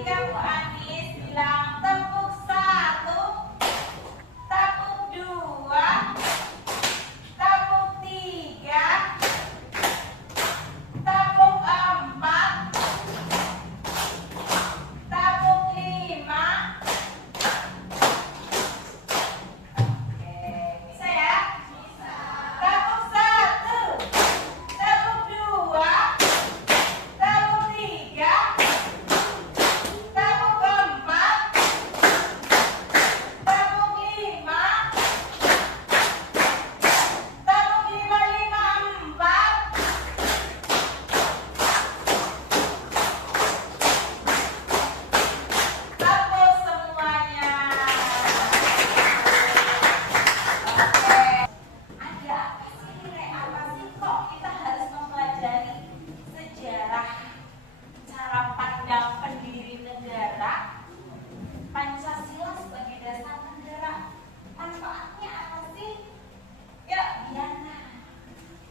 tiga Bu Anis bilang tepuk satu, tepuk dua, tepuk tiga, tepuk empat, tepuk lima. Oke, bisa ya? Bisa. Tepuk satu, tepuk dua, tepuk tiga, tepuk empat, tepuk lima, tepuk lima lima empat. Tepuk semuanya. Oke. Ada apa sih nilai apa sih kok kita harus mempelajari sejarah cara pandang pendiri negara Pancasila sebagai dasar negara? Manfaatnya apa sih? Yuk, Diana.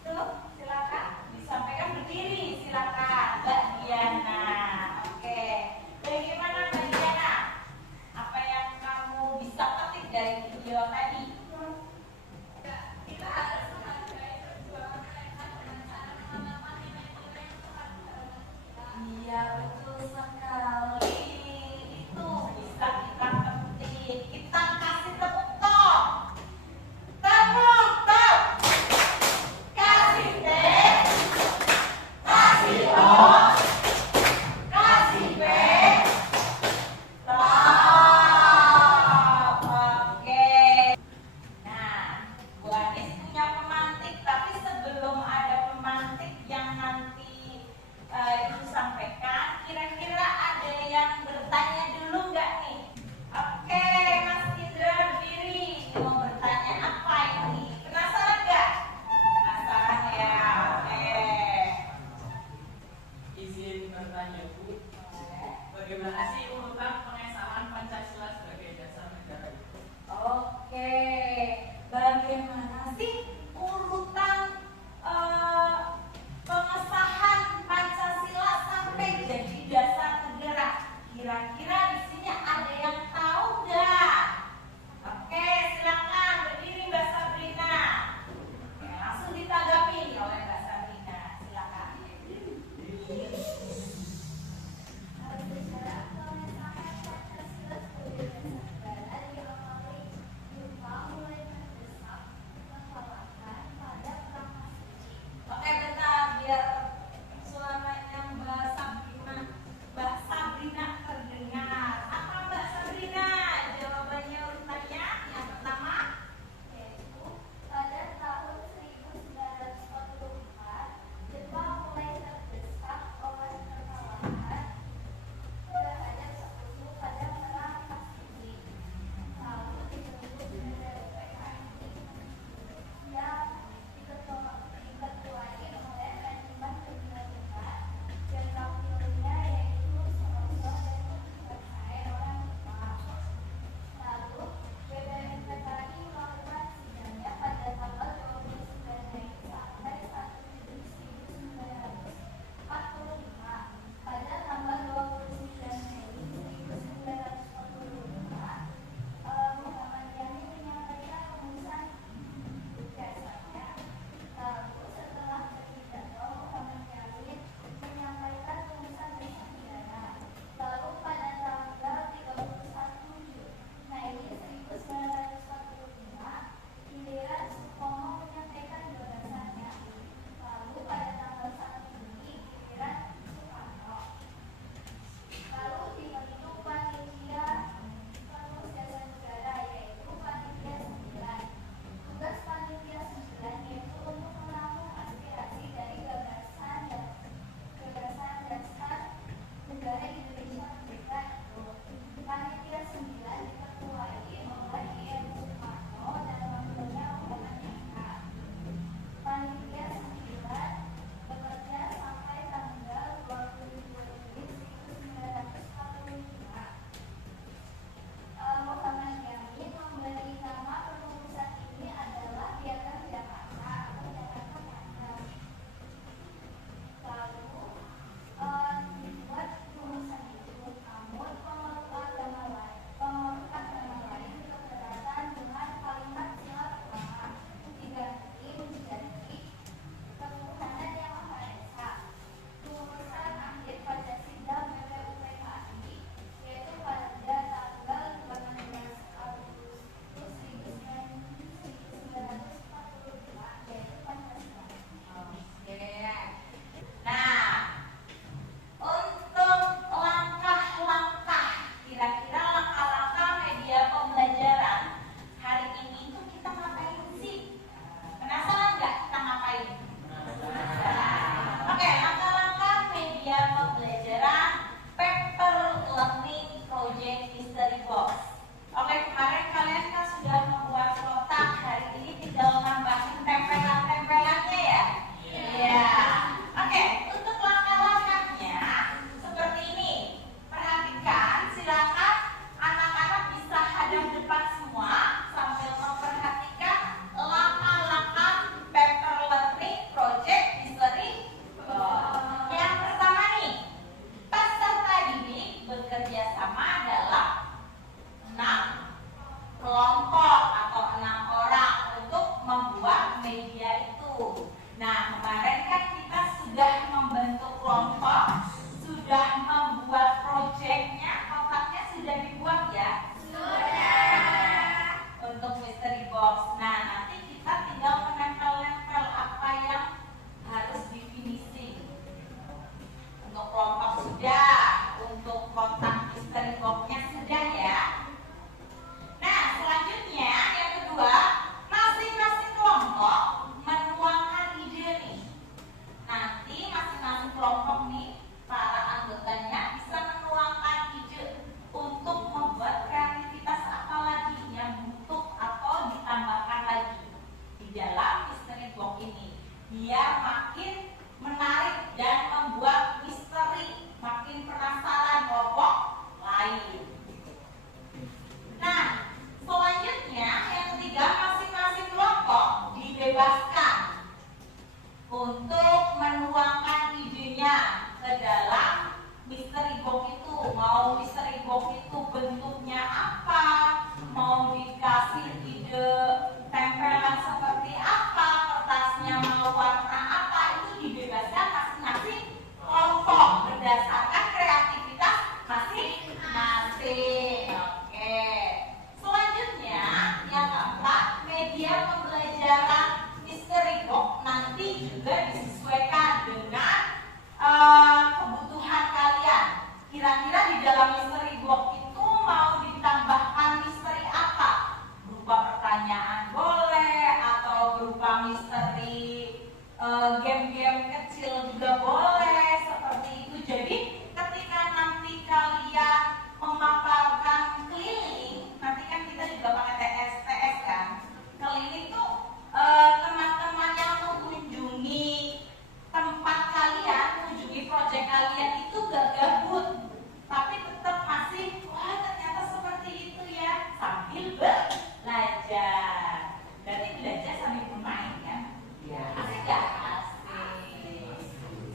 Tuh, silakan disampaikan berdiri, silakan Mbak Diana. Oke, bagaimana Mbak Diana? Apa yang kamu bisa petik dari video tadi? Kita harus menghargai perjuangan mereka dengan cara menanamkan nilai-nilai yang telah ditanamkan. Iya, betul sekali. Itu bisa kita petik. Kita kasih tepuk top. Tepuk top. Kasih T. Kasih O. Kasih P. Top. Oke. Nah, Bu Anis punya pemantik, tapi sebelum ada pemantik yang nanti Ibu sampaikan, kira-kira ada yang bertanya dulu nggak nih? Oke, Mas Indra berdiri, mau bertanya apa ini? Penasaran nggak? Penasaran ya? Oke. Izin bertanya Bu, bagaimana sih urutan pengesahan Pancasila sebagai dasar negara itu? Oke, bagaimana sih urutan pengesahan Pancasila sampai jadi dasar negara? Kira-kira di sini ada yang tahu nggak? Oke, silakan berdiri Mbak Sabrina. Oke, langsung ditanggapi oleh Mbak Sabrina. Silakan. pembelajaran paper learning project mystery box. Oke, kemarin kalian kan sudah membuat kotak, hari ini tinggal nambahin tempelan-tempelannya ya? Iya. Oke, untuk langkah-langkahnya seperti ini. Perhatikan, silakan anak-anak bisa hadap depan semua sambil memperhatikan langkah-langkah paper learning project mystery box. Yang pertama nih, peserta didik bekerja sama dalam 6 kelompok atau 6 orang untuk membuat media itu. Nah, kemarin kan kita sudah membentuk kelompok, sudah membuat proyeknya, kotaknya sudah dibuat ya? Sudah. Untuk mystery box. Nah, nanti kita tinggal menempel-nempel apa yang harus di-finishing. Untuk kelompok sudah, untuk kotak mystery box-nya sudah ya. Nah, selanjutnya yang kedua, masing-masing kelompok menuangkan ide nih. Nanti masing-masing kelompok nih, para anggotanya bisa menuangkan ide untuk membuat kreativitas apa lagi yang butuh atau ditambahkan lagi di dalam mystery box ini, biar makin menarik dan membuat misteri, makin penasaran kelompok lain. Nah, selanjutnya yang ketiga, masing-masing kelompok dibebaskan untuk menuangkan idenya ke dalam mystery box itu. Mau mystery box itu bentuknya apa, mau dikasih ide tempelan seperti apa, kertasnya mau warna apa, itu dibebaskan masing-masing kelompok berdasarkan kreativitas masing-masing. Oke. Selanjutnya yang keempat, media pembelajaran mystery box nanti juga disesuaikan dengan kebutuhan kalian. Kira-kira di dalam mystery box itu mau ditambahkan misteri apa? Berupa pertanyaan boleh, atau berupa misteri game-game kecil juga boleh, seperti itu. Jadi ketika nanti kalian memaparkan keliling, nanti kan kita juga pakai TS kan. Keliling tuh teman-teman yang mengunjungi tempat kalian, mengunjungi proyek kalian itu gak gabut, tapi tetap masih, wah ternyata seperti itu ya, sambil belajar. Berarti belajar sambil bermain kan? Ya. Asik gak? Asik.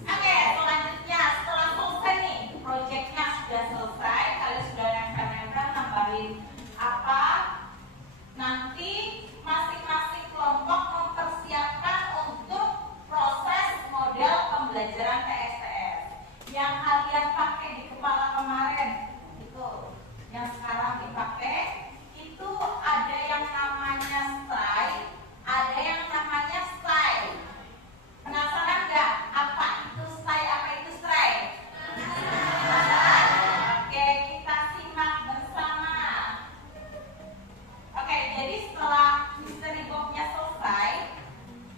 Oke, selanjutnya setelah selesai nih, proyeknya sudah selesai, kalian sudah nempel-nempel, nambahin apa, nanti masing-masing kelompok mempersiapkan untuk proses model pembelajaran PSTS yang kalian pakai di kepala kemarin itu, yang sekarang dipakai itu ada yang namanya style, ada yang namanya style. Penasaran nggak apa itu style, apa itu style? Penasaran? Oke, kita simak bersama. Oke, jadi setelah mystery box-nya selesai,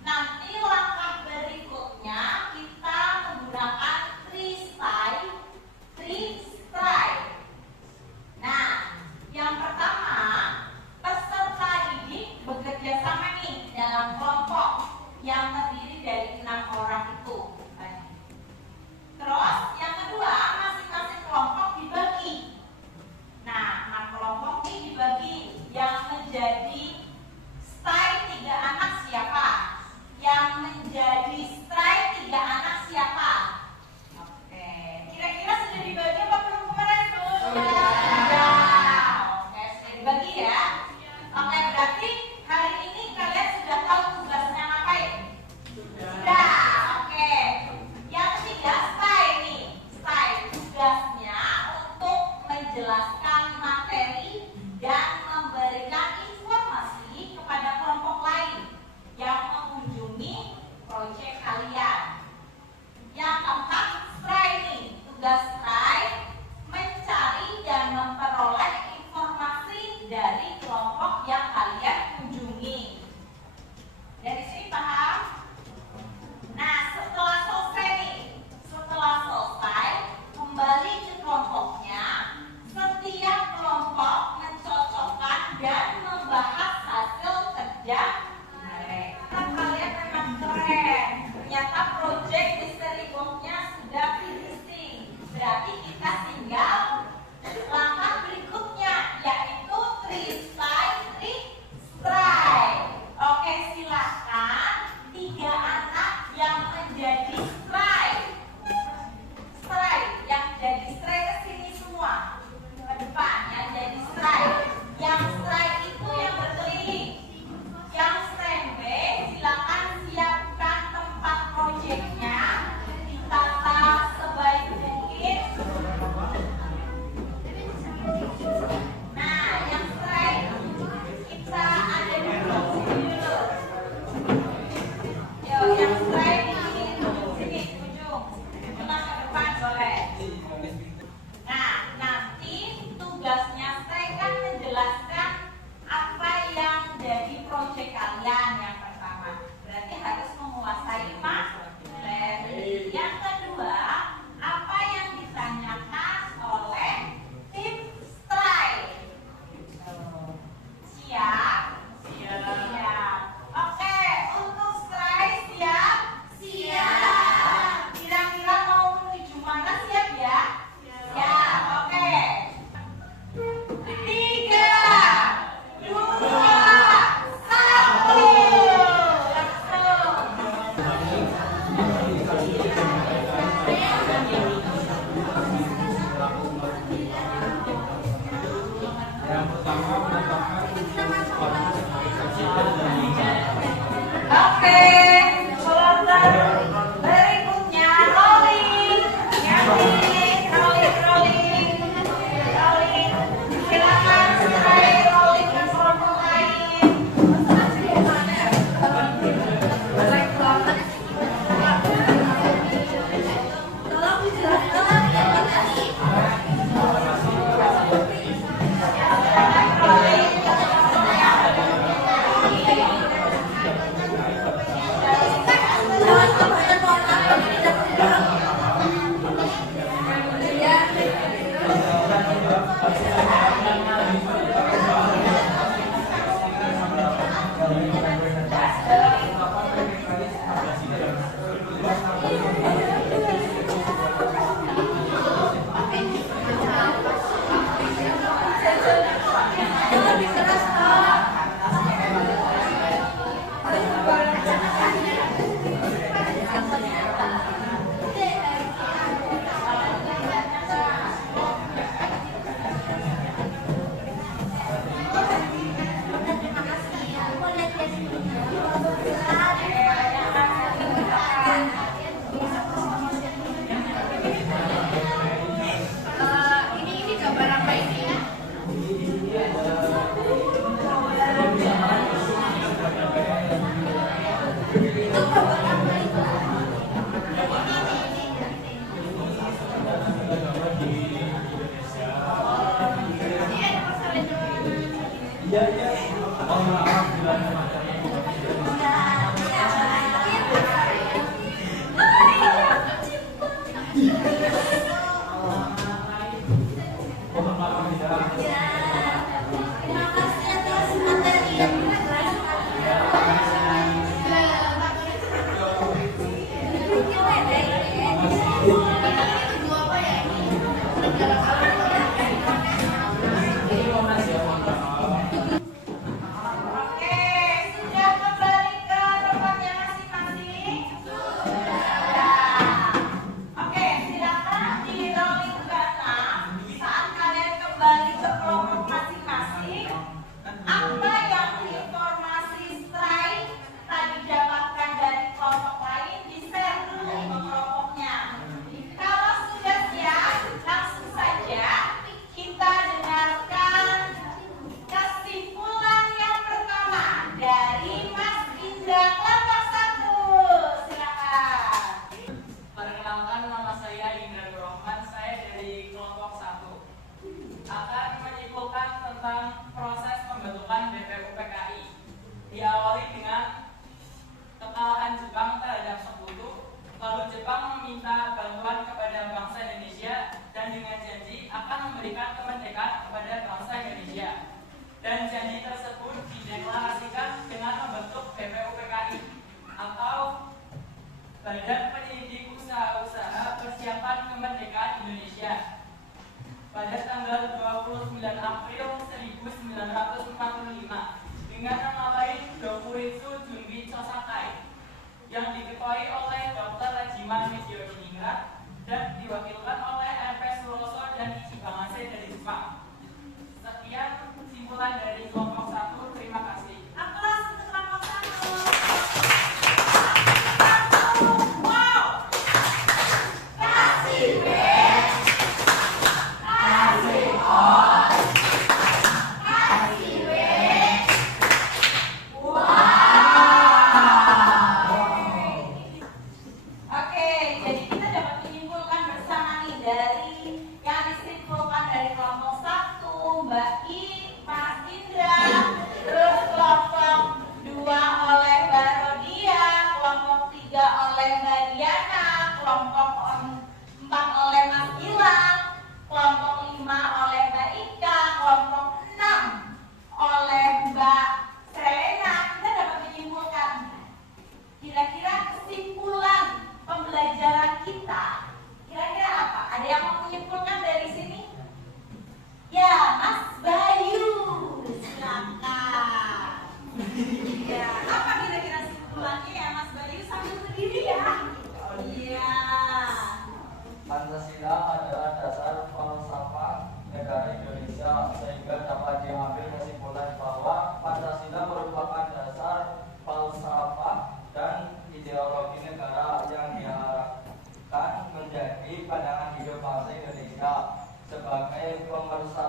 nanti langkah berikutnya kita menggunakan three style. Nah, yang pertama, peserta didik bekerja sama nih dalam kelompok yang terdiri dari 6 orang itu. Terus yang kedua, masing-masing kelompok dibagi. Nah, 6 kelompok ini dibagi. Yang menjadi style 3 anak siapa? Yang menjadi style 3 anak siapa? Oke, kira-kira sudah dibagi apa belum kemarin? Sudah. Oke, sudah dibagi ya. Oke, berarti hari ini kalian sudah tahu tugasnya ngapain? Sudah. Oke. Yang ketiga, style nih. Style tugasnya untuk menjelaskan materi dan memberikan informasi kepada kelompok lain yang mengunjungi proyek kalian. Yang keempat, style nih. Tugas style mencari dan memperoleh informasi dari kelompok yang kalian kunjungi. Dari sini paham? Nah, setelah selesai nih, setelah selesai dan janji tersebut dideklarasikan dengan membentuk BPUPKI atau Badan Pendidik Usaha-Usaha Persiapan Kemerdekaan Indonesia pada tanggal 29 April 1945 dengan nama lain Dokuritsu Junbi Chosakai yang diketuai oleh Dr. Rajiman Medio-Diningrat dan diwakilkan oleh R.P. Suroso dan Ichibamase dari Jepang. Sekian kesimpulan dari kelompok 1. Terima kasih. Aplaus untuk kelompok 1. Wow. Kasih B. Kasih O. Kasih W. Oke, jadi kita dapat menyimpulkan bersama nih dari yang disimpulkan dari kelompok 1, Mbak I, Mas Indra, terus kelompok 2 oleh Mbak Rodia, kelompok 3 oleh Mbak Diana, kelompok 4 oleh Mas Gilang, kelompok 5 oleh Mbak Ika, kelompok 6 oleh Mbak Selena. Kita dapat menyimpulkan kira-kira kesimpulan pembelajaran kita kira-kira apa? Ada yang mau menyimpulkan dari sini? Ya, Mas Bayu, silakan. Ya, apa kira-kira kesimpulannya ya Mas Bayu sambil berdiri ya? Iya. Pancasila adalah dasar falsafah negara Indonesia sehingga dapat diambil kesimpulan bahwa Pancasila merupakan dasar falsafah dan ideologi negara yang diharapkan menjadi pandangan hidup bangsa Indonesia sebagai pemersatu